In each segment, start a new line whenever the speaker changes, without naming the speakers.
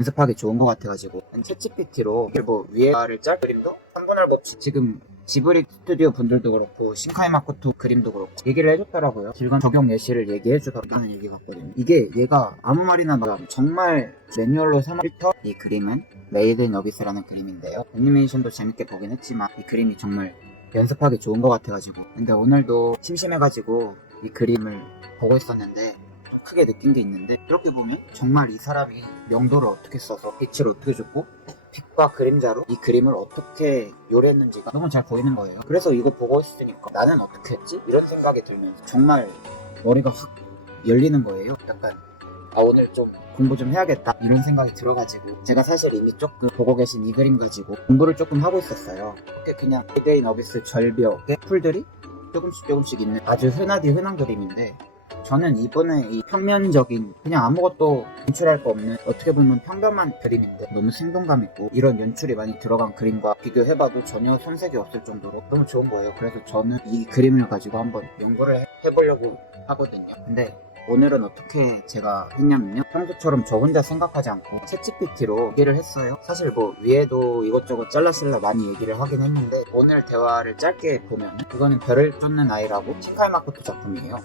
연습하기 좋은 것 같아가지고 챗GPT로 뭐 위에를 짤 그림도 3분할 법칙. 지금 지브리 스튜디오 분들도 그렇고 신카이 마코토 그림도 그렇고 얘기를 해줬더라고요. 질감 적용 예시를 얘기해주더라는 얘기 같거든요. 이게 얘가 아무 말이나 막 정말 매뉴얼로 삼아 필터? 이 그림은 메이드 인 어비스라는 그림인데요. 애니메이션도 재밌게 보긴 했지만 이 그림이 정말 연습하기 좋은 것 같아가지고. 근데 오늘도 심심해가지고 이 그림을 보고 있었는데 크게 느낀 게 있는데 이렇게 보면 정말 이 사람이 명도를 어떻게 써서 빛을 어떻게 줬고 빛과 그림자로 이 그림을 어떻게 요리했는지가 너무 잘 보이는 거예요. 그래서 이거 보고 있으니까 나는 어떻게 했지? 이런 생각이 들면서 정말 머리가 확 열리는 거예요. 약간 아 오늘 좀 공부 좀 해야겠다 이런 생각이 들어가지고 제가 사실 이미 조금 보고 계신 이 그림 가지고 공부를 조금 하고 있었어요. 이렇게 그냥 에데인 어비스 절벽에 풀들이 조금씩 조금씩 있는 아주 흔하디 흔한 그림인데 저는 이번에 이 평면적인 그냥 아무것도 연출할 거 없는 어떻게 보면 평범한 그림인데 너무 생동감 있고 이런 연출이 많이 들어간 그림과 비교해봐도 전혀 손색이 없을 정도로 너무 좋은 거예요. 그래서 저는 이 그림을 가지고 한번 연구를 해- 해보려고 하거든요. 근데 오늘은 어떻게 제가 했냐면요. 평소처럼 저 혼자 생각하지 않고 챗GPT로 얘기를 했어요. 사실 뭐 위에도 이것저것 잘라쓸라 많이 얘기를 하긴 했는데 오늘 대화를 짧게 보면 이거는 별을 쫓는 아이라고 마코토 작품이에요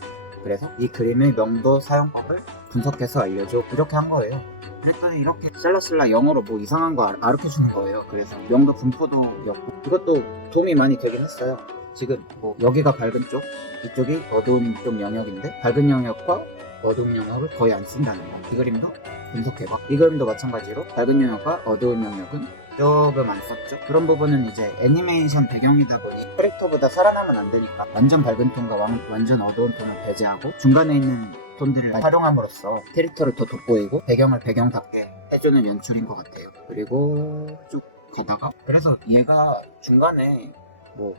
그래서 이 그림의 명도 사용법을 분석해서 알려줘. 이렇게 한 거예요. 그랬더니 이렇게 셀라셀라 영어로 뭐 이상한 거 가르쳐 주는 거예요. 그래서 명도 분포도 였고 이것도 도움이 많이 되긴 했어요. 지금 뭐 여기가 밝은 쪽 이쪽이 어두운 쪽 영역인데 밝은 영역과 어두운 영역을 거의 안 쓴다는 거이 그림도 분석해봐. 이 그림도 마찬가지로 밝은 영역과 어두운 영역은 조금 안 썼죠. 그런 부분은 이제 애니메이션 배경이다 보니 캐릭터보다 살아나면 안 되니까 완전 밝은 톤과 완, 완전 어두운 톤을 배제하고 중간에 있는 톤들을 활용함으로써 캐릭터를 더 돋보이고 배경을 배경답게 해주는 연출인 것 같아요. 그리고 쭉 가다가 그래서 얘가 중간에 뭐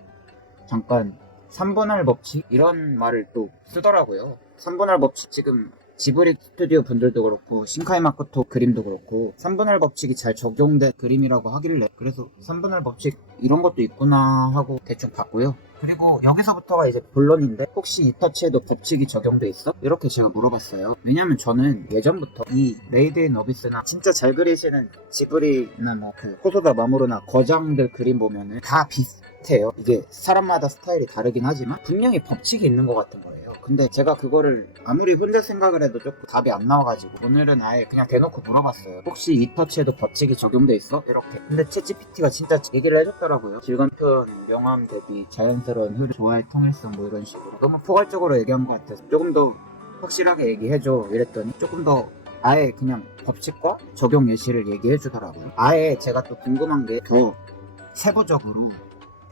잠깐 3분할 법칙 이런 말을 또 쓰더라고요. 3분할 법칙 지금 지브리 스튜디오 분들도 그렇고 신카이 마코토 그림도 그렇고 3분할 법칙이 잘 적용된 그림이라고 하길래 그래서 3분할 법칙 이런 것도 있구나 하고 대충 봤고요 그리고 여기서부터가 이제 본론인데 혹시 이 터치에도 법칙이 적용돼 있어? 이렇게 제가 물어봤어요. 왜냐면 저는 예전부터 이 레이드 인 어비스나 진짜 잘 그리시는 지브리나 뭐그 호소다 마모루나 거장들 그림 보면은 다 비슷 해요. 이게 사람마다 스타일이 다르긴 하지만 분명히 법칙이 있는 것 같은 거예요. 근데 제가 그거를 아무리 혼자 생각을 해도 조금 답이 안 나와가지고 오늘은 아예 그냥 대놓고 물어봤어요. 혹시 이 터치에도 법칙이 적용돼 있어? 이렇게. 근데 챗GPT가 진짜 얘기를 해줬더라고요 질감 표현, 명암 대비 자연 스러운 흐름, 조화의 통일성 뭐 이런 식으로 너무 포괄적으로 얘기한 것 같아서 조금 더 확실하게 얘기해줘 이랬더니 조금 더 아예 그냥 법칙과 적용 예시를 얘기해 주더라고요 아예 제가 또 궁금한 게 더 세부적으로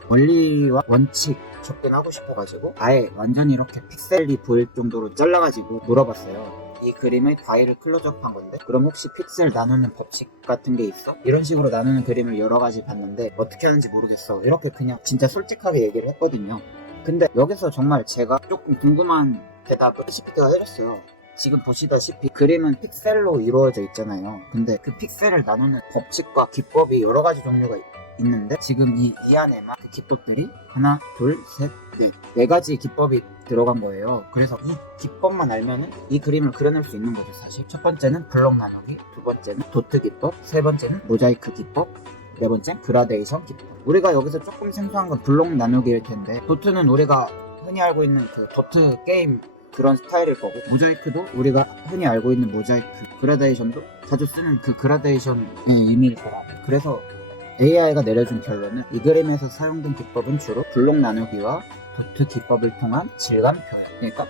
원리와 원칙 접근하고 싶어가지고 아예 완전히 이렇게 픽셀이 보일 정도로 잘라가지고 물어봤어요. 이 그림의 바위를 클로즈업한 건데 그럼 혹시 픽셀 나누는 법칙 같은 게 있어? 이런 식으로 나누는 그림을 여러 가지 봤는데 어떻게 하는지 모르겠어. 이렇게 그냥 진짜 솔직하게 얘기를 했거든요. 근데 여기서 정말 제가 조금 궁금한 대답을 CPT가 해줬어요. 지금 보시다시피 그림은 픽셀로 이루어져 있잖아요. 근데 그 픽셀을 나누는 법칙과 기법이 여러 가지 종류가 있- 있는데 지금 이, 이 안에만 그 기법들이 하나, 둘, 셋, 넷. 네 가지 기법이 들어간 거예요. 그래서 이 기법만 알면은 이 그림을 그려낼 수 있는 거죠, 사실. 첫 번째는 블록 나누기, 두 번째는 도트 기법, 세 번째는 모자이크 기법, 네 번째는 그라데이션 기법. 우리가 여기서 조금 생소한 건 블록 나누기일 텐데 도트는 우리가 흔히 알고 있는 그 도트 게임 그런 스타일일 거고 모자이크도 우리가 흔히 알고 있는 모자이크 그라데이션도 자주 쓰는 그 그라데이션의 의미일 거라 그래서 AI가 내려준 결론은 이 그림에서 사용된 기법은 주로 블록 나누기와 도트 기법을 통한 질감 표현. 그러니까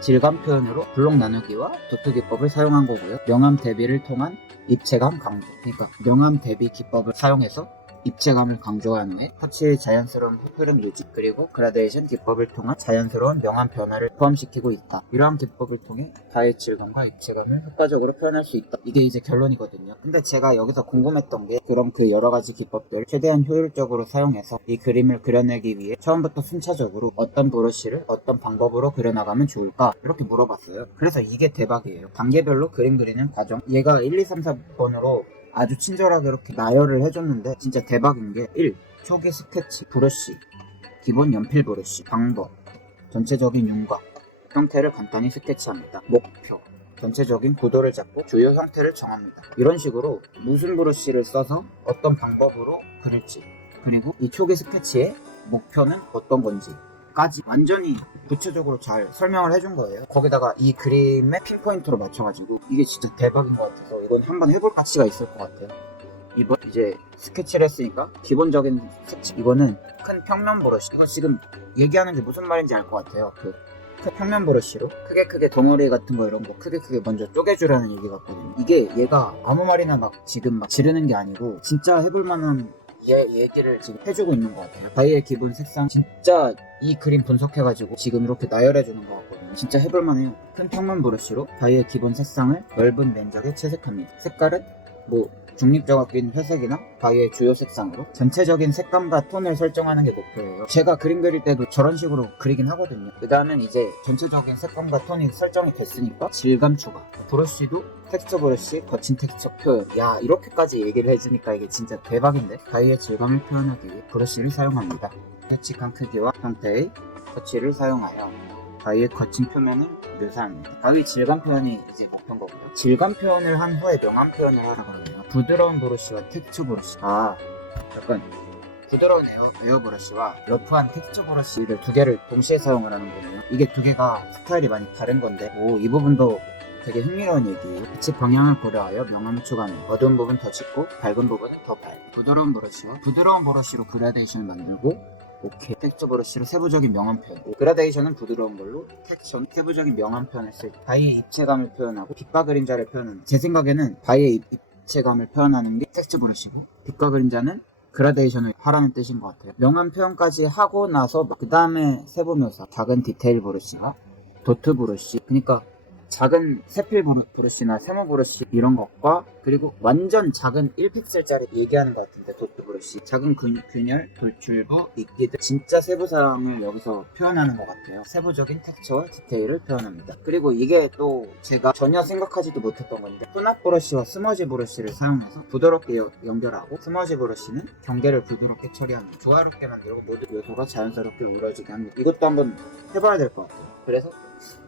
질감 표현으로 블록 나누기와 도트 기법을 사용한 거고요. 명암 대비를 통한 입체감 강조. 그러니까 명암 대비 기법을 사용해서 입체감을 강조한 후에 터치의 자연스러운 흐름 유지 그리고 그라데이션 기법을 통한 자연스러운 명암 변화를 포함시키고 있다. 이러한 기법을 통해 가의 질감과 입체감을 효과적으로 표현할 수 있다. 이게 이제 결론이거든요. 근데 제가 여기서 궁금했던 게 그럼 그 여러 가지 기법들을 최대한 효율적으로 사용해서 이 그림을 그려내기 위해 처음부터 순차적으로 어떤 브러쉬를 어떤 방법으로 그려나가면 좋을까 이렇게 물어봤어요. 그래서 이게 대박이에요. 단계별로 그림 그리는 과정. 얘가 1, 2, 3, 4번으로 아주 친절하게 이렇게 나열을 해줬는데 진짜 대박인 게 1. 초기 스케치, 브러쉬, 기본 연필 브러쉬, 방법, 전체적인 윤곽, 형태를 간단히 스케치합니다. 목표, 전체적인 구도를 잡고 주요 형태를 정합니다. 이런 식으로 무슨 브러쉬를 써서 어떤 방법으로 그릴지 그리고 이 초기 스케치의 목표는 어떤 건지 까지 완전히 구체적으로 잘 설명을 해준 거예요. 거기다가 이 그림의 핀포인트로 맞춰가지고 이게 진짜 대박인 것 같아서 이건 한번 해볼 가치가 있을 것 같아요. 이번 이제 스케치를 했으니까 기본적인 스케치 이거는 큰 평면 브러쉬 이건 지금 얘기하는 게 무슨 말인지 알 것 같아요. 그큰 평면 브러쉬로 크게 크게 덩어리 같은 거 이런 거 크게 크게 먼저 쪼개주라는 얘기 같거든요. 이게 얘가 아무 말이나 막 지금 막 지르는 게 아니고 진짜 해볼 만한 얘 얘기를 지금 해주고 있는 것 같아요. 바위의 기본 색상 진짜 이 그림 분석해가지고 지금 이렇게 나열해주는 것 같거든요. 진짜 해볼 만해요. 큰 평면 브러쉬로 바위의 기본 색상을 넓은 면적에 채색합니다. 색깔은 뭐 중립적인 회색이나 바위의 주요 색상으로 전체적인 색감과 톤을 설정하는 게 목표예요. 제가 그림 그릴 때도 저런 식으로 그리긴 하거든요. 그 다음엔 이제 전체적인 색감과 톤이 설정이 됐으니까 질감 추가. 브러쉬도 텍스처 브러쉬, 거친 텍스처 표현. 야 이렇게까지 얘기를 해주니까 이게 진짜 대박인데. 바위의 질감을 표현하기 위해 브러쉬를 사용합니다. 터치칸 크기와 형태의 터치를 사용하여 바위의 거친 표면을 묘사합니다. 바위 질감 표현이 이제 목표인 거고요. 질감 표현을 한 후에 명암 표현을 하라고 하네요. 부드러운 브러쉬와 텍스처 브러쉬. 아, 약간 부드러운 에어, 에어 브러쉬와 러프한 텍스처 브러쉬를 두 개를 동시에 사용을 하는 거네요. 이게 두 개가 스타일이 많이 다른 건데, 오, 이 부분도 되게 흥미로운 얘기예요. 빛의 방향을 고려하여 명암을 추가합니다. 어두운 부분 더 짙고 밝은 부분은 더 밝고 부드러운 브러쉬와 부드러운 브러쉬로 그라데이션을 만들고 오케이. 텍스처 브러쉬로 세부적인 명암 표현. 그라데이션은 부드러운 걸로, 텍스처는 세부적인 명암 표현을 쓸 때. 바위의 입체감을 표현하고, 빛과 그림자를 표현하는. 제 생각에는 바위의 입, 입체감을 표현하는 게 텍스처 브러쉬고, 빛과 그림자는 그라데이션을 하라는 뜻인 것 같아요. 명암 표현까지 하고 나서, 그 다음에 세부 묘사, 작은 디테일 브러쉬와 도트 브러쉬. 그러니까 작은 세필 브러- 브러쉬나 세모 브러쉬 이런 것과 그리고 완전 작은 1픽셀짜리 얘기하는 것 같은데 도트 브러쉬. 작은 균, 균열, 돌출부, 등 진짜 세부사항을 여기서 표현하는 것 같아요. 세부적인 텍스처와 디테일을 표현합니다. 그리고 이게 또 제가 전혀 생각하지도 못했던 건데 혼합 브러쉬와 스머지 브러쉬를 사용해서 부드럽게 여- 연결하고 스머지 브러쉬는 경계를 부드럽게 처리합니다 조화롭게 만들고 모든 요소가 자연스럽게 어우러지게 합니다. 이것도 한번 해봐야 될 것 같아요. 그래서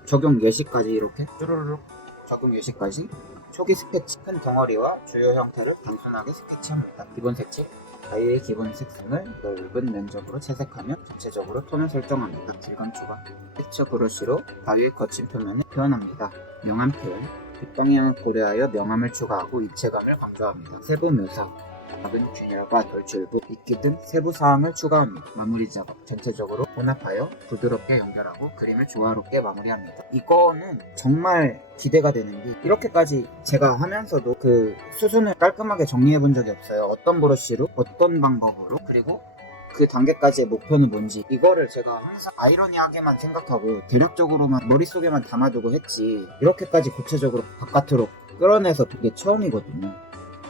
적용 예시까지 이렇게 쭈루루룩 적용 예시까지 초기 스케치 큰 덩어리와 주요 형태를 단순하게 스케치합니다. 기본 색칠 바위의 기본 색상을 넓은 면적으로 채색하며 전체적으로 톤을 설정합니다. 질감 추가 텍스처 브러쉬로 바위의 거친 표면을 표현합니다. 명암 표현 빛 방향을 고려하여 명암을 추가하고 입체감을 강조합니다. 세부 묘사 작은 균열과 돌출부, 이끼 등 세부 사항을 추가합니다. 마무리 작업 전체적으로 혼합하여 부드럽게 연결하고 그림을 조화롭게 마무리합니다. 이거는 정말 기대가 되는 게 이렇게까지 제가 하면서도 그 수순을 깔끔하게 정리해 본 적이 없어요. 어떤 브러쉬로, 어떤 방법으로, 그리고 그 단계까지의 목표는 뭔지 이거를 제가 항상 아이러니하게만 생각하고 대략적으로만 머릿속에만 담아두고 했지 이렇게까지 구체적으로 바깥으로 끌어내서 그게 처음이거든요.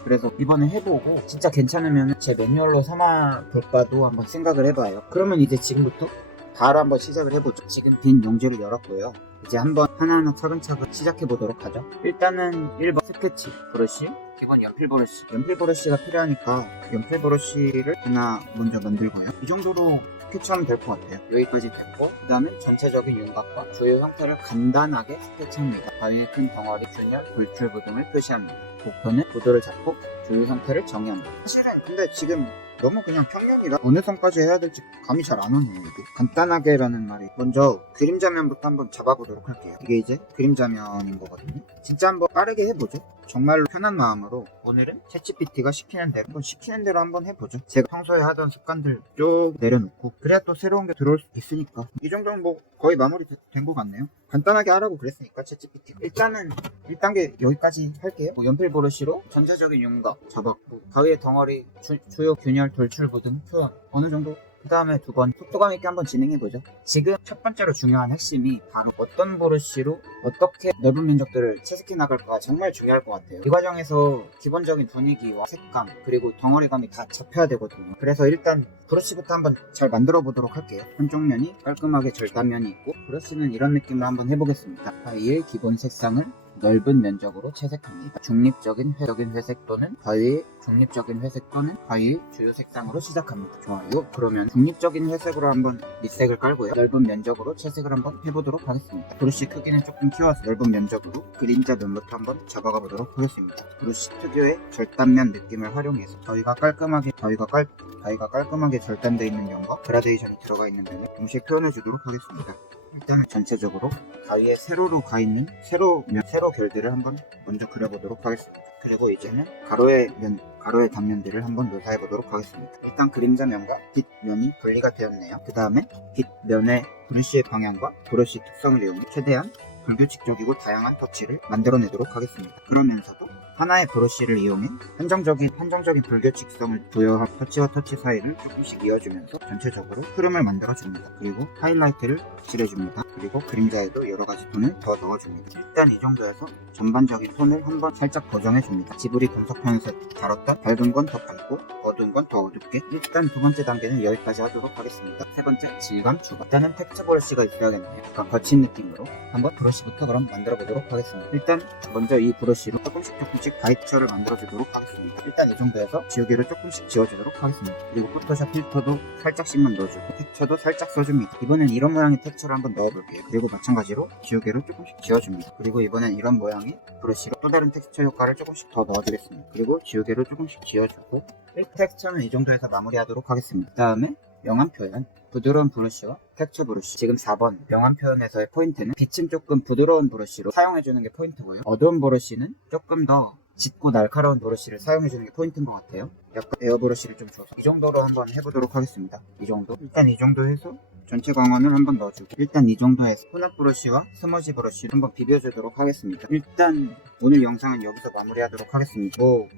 그래서 이번에 해보고 진짜 괜찮으면 제 매뉴얼로 삼아 볼까도 한번 생각을 해봐요. 그러면 이제 지금부터 바로 한번 시작을 해보죠. 지금 빈 용지를 열었고요. 이제 한번 하나하나 차근차근 시작해 보도록 하죠. 일단은 1번 스케치 브러쉬, 기본 연필 브러쉬. 연필 브러쉬가 필요하니까 연필 브러쉬를 하나 먼저 만들고요. 이 정도로 스케치하면 될 것 같아요. 여기까지 됐고, 그 다음에 전체적인 윤곽과 주요 형태를 간단하게 스케치합니다. 바위의 큰 덩어리, 균열, 돌출부 등을 표시합니다. 목표는 구도를 잡고 주요 형태를 정의합니다. 사실은 근데 지금 너무 그냥 평면이라 어느 선까지 해야 될지 감이 잘 안 오네요 이게. 간단하게라는 말이. 먼저 그림자면부터 한번 잡아보도록 할게요. 이게 이제 그림자면인 거거든요. 진짜 한번 빠르게 해보죠 정말로 편한 마음으로 오늘은 챗GPT가 시키는 대로 한번 시키는 대로 한번 해보죠. 제가 평소에 하던 습관들 쭉 내려놓고 그래야 또 새로운 게 들어올 수 있으니까 이 정도면 뭐 거의 마무리 된 것 같네요. 간단하게 하라고 그랬으니까 챗GPT. 일단은 1단계 여기까지 할게요. 뭐 연필 브러쉬로 전체적인 윤곽 잡았고 가위의 덩어리, 주, 요 균열, 돌출부 등 표현 어느 정도 그 다음에 두 번 속도감 있게 한번 진행해보죠. 지금 첫 번째로 중요한 핵심이 바로 어떤 브러쉬로 어떻게 넓은 면적들을 채색해 나갈까가 정말 중요할 것 같아요. 이 과정에서 기본적인 분위기와 색감 그리고 덩어리감이 다 잡혀야 되거든요. 그래서 일단 브러쉬부터 한번 잘 만들어 보도록 할게요. 한쪽 면이 깔끔하게 절단면이 있고 브러쉬는 이런 느낌으로 한번 해보겠습니다. 바위의 기본 색상을 넓은 면적으로 채색합니다. 중립적인 회적인 회색 또는 바위 중립적인 회색 또는 바위 주요 색상으로 시작합니다. 좋아요. 그러면 중립적인 회색으로 한번 밑색을 깔고요. 넓은 면적으로 채색을 한번 해보도록 하겠습니다. 브러쉬 크기는 조금 키워서 넓은 면적으로 그림자 면부터 한번 잡아가 보도록 하겠습니다. 브러쉬 특유의 절단면 느낌을 활용해서 저희가 깔끔하게 저희가 깔 가위가 깔끔하게 절단되어 있는 면과 그라데이션이 들어가 있는 면을 동시에 표현해 주도록 하겠습니다. 일단은 전체적으로 가위에 세로로 가 있는 세로 면, 세로 결들을 한번 먼저 그려보도록 하겠습니다. 그리고 이제는 가로의 면, 가로의 단면들을 한번 묘사해 보도록 하겠습니다. 일단 그림자 면과 빛 면이 분리가 되었네요. 그 다음에 빛 면의 브러쉬의 방향과 브러쉬 특성을 이용해 최대한 불규칙적이고 다양한 터치를 만들어내도록 하겠습니다. 그러면서도 하나의 브러쉬를 이용해 한정적인 한정적인 불규칙성을 부여한 터치와 터치 사이를 조금씩 이어주면서 전체적으로 흐름을 만들어줍니다. 그리고 하이라이트를 칠해줍니다. 그리고 그림자에도 여러 가지 톤을 더 넣어줍니다. 일단 이 정도에서 전반적인 톤을 한번 살짝 고정해줍니다. 지브리 편색 다뤘다 밝은 건 더 밝고 어두운 건 더 어둡게 일단 두 번째 단계는 여기까지 하도록 하겠습니다. 세 번째 질감 추가. 일단은 텍스처 브러쉬가 있어야겠네요. 약간 거친 느낌으로 한번 브러쉬부터 그럼 만들어 보도록 하겠습니다. 일단 먼저 이 브러쉬로 조금씩 조금씩 가이처를 만들어 주도록 하겠습니다. 일단 이 정도에서 지우개를 조금씩 지워주도록 하겠습니다. 그리고 포토샵 필터도 살짝씩만 넣어주고 텍처도 살짝 써줍니다. 이번엔 이런 모양의 텍처를 한번 넣어볼게요. 그리고 마찬가지로 지우개로 조금씩 지워줍니다. 그리고 이번엔 이런 모양의 브러쉬로 또 다른 텍스처 효과를 조금씩 더 넣어주겠습니다. 그리고 지우개로 조금씩 지워주고 1 텍스처는 이 정도에서 마무리하도록 하겠습니다. 그 다음에 명암 표현 부드러운 브러쉬와 텍처 브러쉬 지금 4번 명암 표현에서의 포인트는 빛은 조금 부드러운 브러쉬로 사용해주는 게 포인트고요 어두운 브러쉬는 조금 더 짙고 날카로운 브러쉬를 사용해주는 게 포인트인 것 같아요 약간 에어 브러쉬를 좀 줘서 이 정도로 한번 해보도록 하겠습니다 이 정도 일단 이 정도 해서 전체 광원을 한번 넣어주고 일단 이 정도에서 혼합 브러쉬와 스머지 브러쉬를 한번 비벼주도록 하겠습니다 일단 오늘 영상은 여기서 마무리하도록 하겠습니다 뭐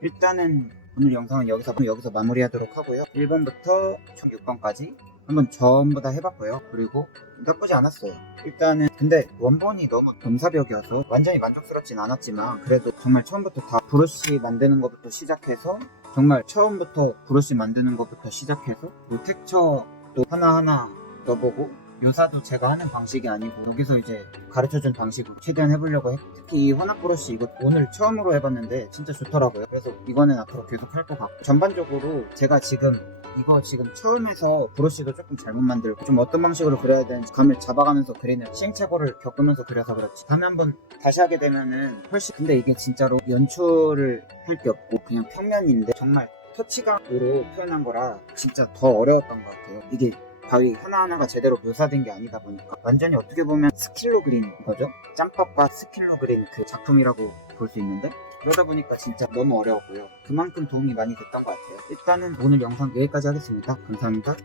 일단은 오늘 영상은 여기서 여기서 마무리하도록 하고요 1번부터 총 6번까지 한번 전부 다 해봤고요. 그리고 나쁘지 않았어요. 일단은 근데 원본이 너무 겸사벽이어서 완전히 만족스럽진 않았지만 그래도 정말 처음부터 다 브러쉬 만드는 것부터 시작해서 정말 처음부터 브러쉬 만드는 것부터 시작해서 뭐 텍처 도 하나하나 넣어보고 묘사도 제가 하는 방식이 아니고 여기서 이제 가르쳐준 방식으로 최대한 해보려고 해 특히 이 혼합 브러쉬 이거 오늘 처음으로 해봤는데 진짜 좋더라고요. 그래서 이거는 앞으로 계속 할 것 같고 전반적으로 제가 지금 이거 지금 처음에서 브러쉬도 조금 잘못 만들고 좀 어떤 방식으로 그려야 되는지 감을 잡아가면서 그리는 시행착오를 겪으면서 그려서 그렇지. 다음에 한번 다시 하게 되면은 훨씬 근데 이게 진짜로 연출을 할 게 없고 그냥 평면인데 정말 터치감으로 표현한 거라 진짜 더 어려웠던 것 같아요. 이게 바위 하나하나가 제대로 묘사된 게 아니다 보니까 완전히 어떻게 보면 스킬로 그린 거죠? 짬밥과 스킬로 그린 그 작품이라고 볼 수 있는데? 그러다 보니까 진짜 너무 어려웠고요. 그만큼 도움이 많이 됐던 것 같아요. 일단은 오늘 영상 여기까지 하겠습니다. 감사합니다